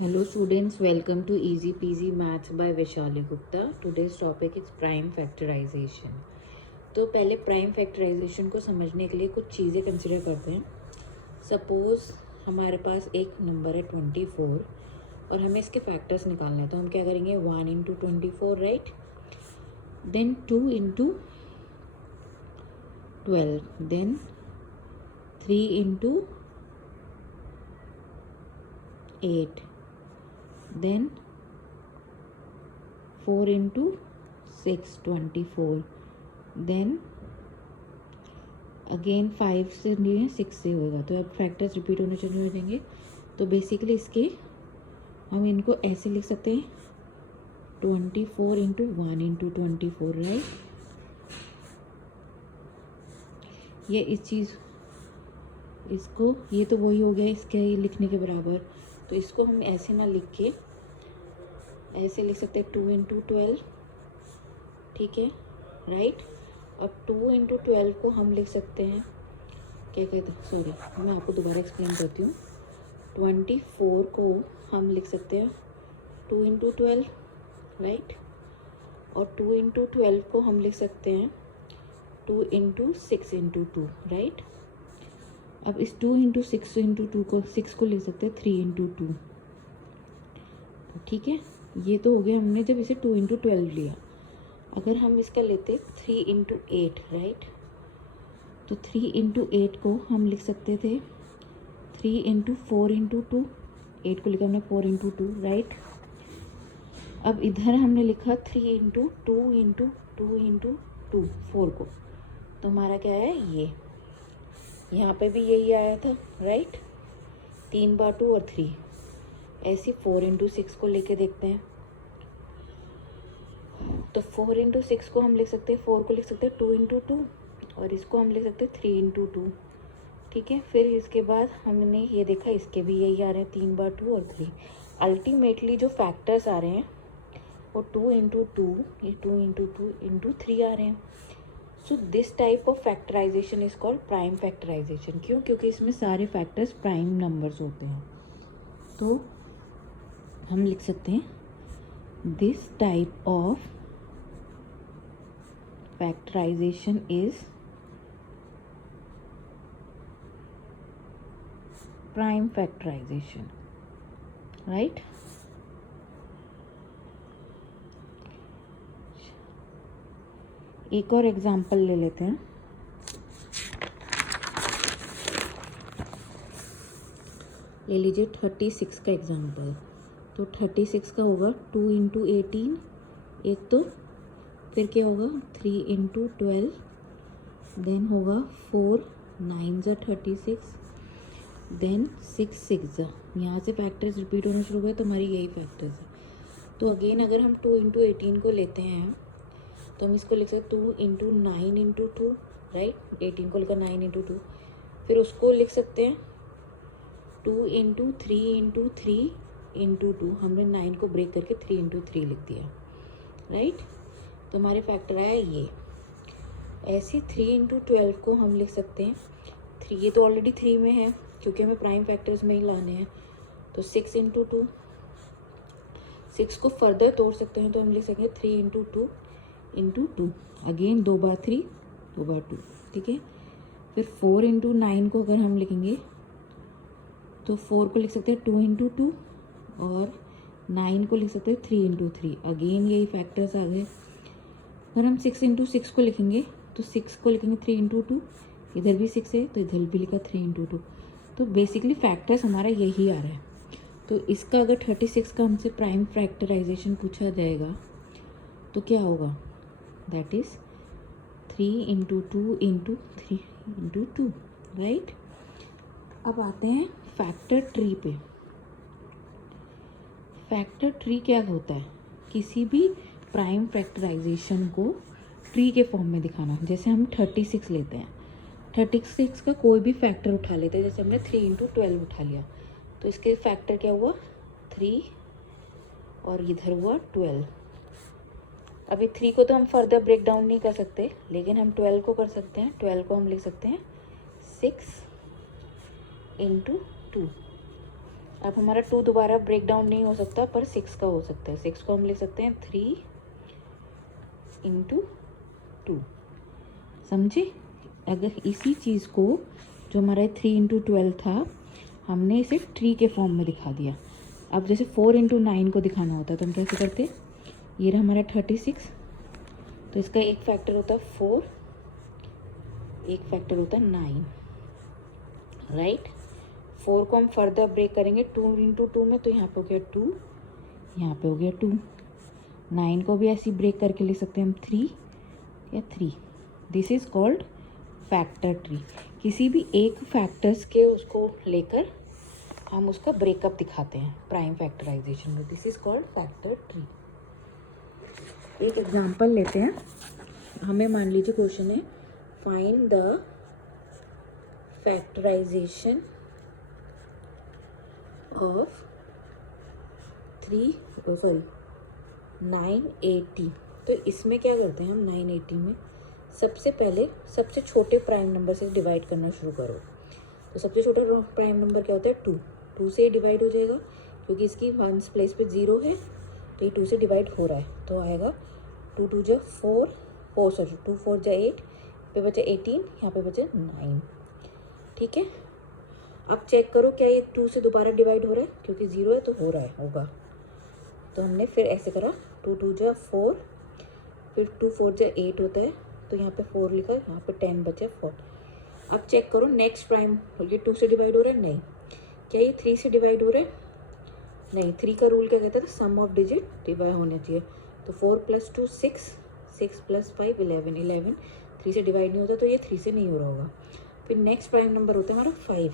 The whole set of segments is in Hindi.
Hello students, welcome to Easy Peasy Maths by Vishali Gupta. Today's topic is prime factorization. तो पहले प्राइम फैक्टराइजेशन को समझने के लिए कुछ चीज़ें कंसिडर करते हैं. सपोज हमारे पास एक नंबर है 24 और हमें इसके फैक्टर्स निकालना है. तो हम क्या करेंगे, 1 into 24, right. Then 2 into 12, then 3 into 8, then 4 into 6, 24, then again 5 से नहीं है 6 से होगा. तो अब फैक्टर्स रिपीट होने शुरू हो जाएंगे. तो बेसिकली इसके हम इनको ऐसे लिख सकते हैं 24 इंटू 1 इंटू 24, राइट. ये इस चीज़ इसको ये तो वही हो गया इसके लिखने के बराबर. तो इसको हम ऐसे ना लिख के ऐसे लिख सकते हैं 2 इंटू 12, ठीक है, राइट. अब 2 इंटू 12 को हम लिख सकते हैं, क्या कहते हैं, सॉरी मैं आपको दोबारा एक्सप्लेन करती हूँ. 24 को हम लिख सकते हैं 2 इंटू 12, राइट. और 2 इंटू 12 को हम लिख सकते हैं 2 इंटू 6 इंटू 2, राइट. अब इस 2 इंटू 6 इंटू 2 को 6 को लिख सकते हैं 3 इंटू 2, ठीक है. ये तो हो गया हमने जब इसे 2 इंटू 12 लिया. अगर हम इसका लेते 3 इंटू 8, राइट. तो 3 इंटू 8 को हम लिख सकते थे 3 इंटू 4 इंटू 2. 8 को लिखा हमने 4 इंटू 2, राइट. अब इधर हमने लिखा 3 इंटू 2 इंटू 2 इंटू 2, 4 को. तो हमारा क्या है, ये यहाँ पे भी यही आया था, राइट. 3 बार 2 और 3. ऐसे 4 इंटू 6 को लेके देखते हैं. तो 4 इंटू 6 को हम लिख सकते हैं, 4 को लिख सकते हैं 2 इंटू 2 और इसको हम लिख सकते हैं 3 इंटू 2, ठीक है. फिर इसके बाद हमने ये देखा इसके भी यही आ रहे हैं 3 बार 2 और 3. अल्टीमेटली जो फैक्टर्स आ रहे हैं वो 2 इंटू 2, ये 2 इंटू 2 इंटू 3 आ रहे हैं. So this type of factorization is called prime factorization. क्यों? क्योंकि इसमें सारे फैक्टर्स प्राइम नंबर्स होते हैं. तो हम लिख सकते हैं this type of factorization is prime factorization, right. एक और एग्जांपल ले लेते हैं. ले लीजिए 36 का एग्जांपल. तो 36 का होगा 2 इंटू 18 एक, तो फिर क्या होगा 3 इंटू 12, देन होगा 4 9 ज़ा 36, देन 6 6 ज़ा. यहाँ से फैक्टर्स रिपीट होना शुरू हुए तो हमारी यही फैक्टर्स है. तो अगेन अगर हम 2 इंटू 18 को लेते हैं तो हम इसको लिख सकते 2 इंटू 9 इंटू 2, राइट. 18 को लिखा 9 इंटू 2. फिर उसको लिख सकते हैं 2 इंटू 3 इंटू 3 इंटू 2. हमने 9 को ब्रेक करके 3 इंटू 3 लिख दिया, राइट. तो हमारे फैक्टर आया ये. ऐसे 3 इंटू 12 को हम लिख सकते हैं 3, ये तो ऑलरेडी 3 में है क्योंकि हमें प्राइम फैक्टर्स में ही लाने हैं. तो 6 इंटू 2, 6 को फर्दर तोड़ सकते हैं तो हम लिख सकते हैं 3 इंटू 2 इंटू 2. अगेन 2 बार 3 2 बार 2, ठीक है. फिर 4 इंटू 9 को अगर हम लिखेंगे तो 4 को लिख सकते हैं 2 इंटू 2 और 9 को लिख सकते हैं 3 इंटू 3. अगेन यही फैक्टर्स आ गए. अगर हम 6 इंटू 6 को लिखेंगे तो 6 को लिखेंगे 3 इंटू 2, इधर भी 6 है तो इधर भी लिखा 3 इंटू 2. तो बेसिकली फैक्टर्स हमारा यही आ रहा है. तो इसका अगर 36 का हमसे प्राइम फैक्टराइजेशन पूछा जाएगा तो क्या होगा, that is 3 into 2 into 3 into 2, right. अब आते हैं फैक्टर ट्री पे. फैक्टर ट्री क्या होता है, किसी भी प्राइम फैक्टराइजेशन को ट्री के फॉर्म में दिखाना. जैसे हम 36 लेते हैं, 36 का कोई भी फैक्टर उठा लेते हैं. जैसे हमने 3 इंटू 12 उठा लिया तो इसके फैक्टर क्या हुआ 3 और इधर हुआ 12. अभी 3 को तो हम फर्दर ब्रेक डाउन नहीं कर सकते लेकिन हम 12 को कर सकते हैं. 12 को हम लिख सकते हैं 6 इंटू 2, अब हमारा 2 दोबारा ब्रेक डाउन नहीं हो सकता, पर 6 का हो सकता है। 6 को हम ले सकते हैं 3 इंटू 2। समझे? अगर इसी चीज़ को जो हमारा 3 इंटू 12 था, हमने इसे ट्री के फॉर्म में दिखा दिया। अब जैसे 4 इंटू 9 को दिखाना होता है तो हम कैसे करते? ये रहा हमारा 36, तो इसका एक फैक्टर होता है 4, एक फैक्टर होता है 9, राइट। 4 को हम फर्दर ब्रेक करेंगे 2 इंटू 2 में, तो यहाँ पे हो गया 2, यहाँ पे हो गया 2। 9 को भी ऐसे ब्रेक करके ले सकते हैं हम 3 या 3। This is called factor tree. किसी भी एक फैक्टर्स के उसको लेकर हम उसका ब्रेकअप दिखाते हैं प्राइम फैक्टराइजेशन में। This is called factor tree. एक एग्जांपल लेते हैं। हमें मान लीजिए क्वेश्चन है, फाइंड द फैक्टराइजेशन ऑफ 980। तो इसमें क्या करते हैं हम 980 में सबसे पहले सबसे छोटे प्राइम नंबर से डिवाइड करना शुरू करो। तो सबसे छोटा प्राइम नंबर क्या होता है 2। 2 से डिवाइड हो जाएगा क्योंकि इसकी वंस प्लेस पे 0 है, तो ये 2 से डिवाइड हो रहा है, तो आएगा 2 2 जा 4, 2 4 जा 8, पे बचा 18, यहाँ पे बचा 9। ठीक है, अब चेक करो क्या ये 2 से दोबारा डिवाइड हो रहा है, क्योंकि 0 है तो हो रहा है, होगा। तो हमने फिर ऐसे करा 2 2 जा 4, फिर 2 4 जा 8 होता है, तो यहाँ पे 4 लिखा, यहाँ पे 10 बचा 4। अब चेक करो नेक्स्ट प्राइम, ये 2 से डिवाइड हो रहा है, नहीं। क्या ये 3 से डिवाइड हो रहा है? नहीं। 3 का रूल क्या कहता था? सम ऑफ डिजिट डिवाइड होना चाहिए। तो 4 + 2 6, 6 + 5 11, 11 3 से डिवाइड नहीं होता, तो ये 3 से नहीं हो रहा होगा। फिर नेक्स्ट प्राइम नंबर होता है हमारा 5,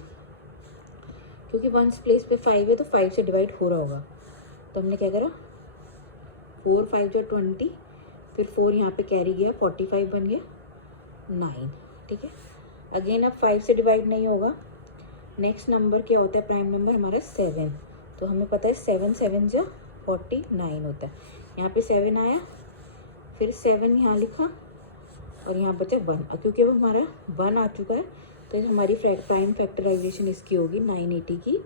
क्योंकि वंस प्लेस पे 5 है तो 5 से डिवाइड हो रहा होगा। तो हमने क्या करा 4 5 जा 20, फिर 4 यहाँ पे कैरी गया 45 बन गया 9। ठीक है, अगेन अब 5 से डिवाइड नहीं होगा। नेक्स्ट नंबर क्या होता है प्राइम नंबर हमारा 7। तो हमें पता है 7 7 जा 49 होता है। यहाँ पे 7 आया, फिर 7 यहाँ लिखा और यहाँ बचा 1। क्योंकि अब हमारा 1 आ चुका है तो हमारी प्राइम फैक्टराइजेशन इसकी होगी 980 की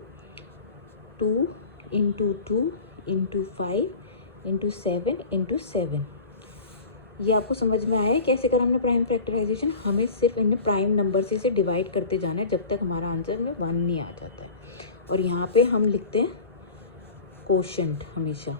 2 इंटू 2 इंटू 5 इंटू 7 इंटू 7। ये आपको समझ में आया है कैसे करा हमने प्राइम फैक्टराइजेशन? हमें सिर्फ इन्हें प्राइम नंबर से इसे डिवाइड करते जाना है जब तक हमारा आंसर में 1 नहीं आ जाता है। और यहाँ पे हम लिखते हैं कोशेंट हमेशा।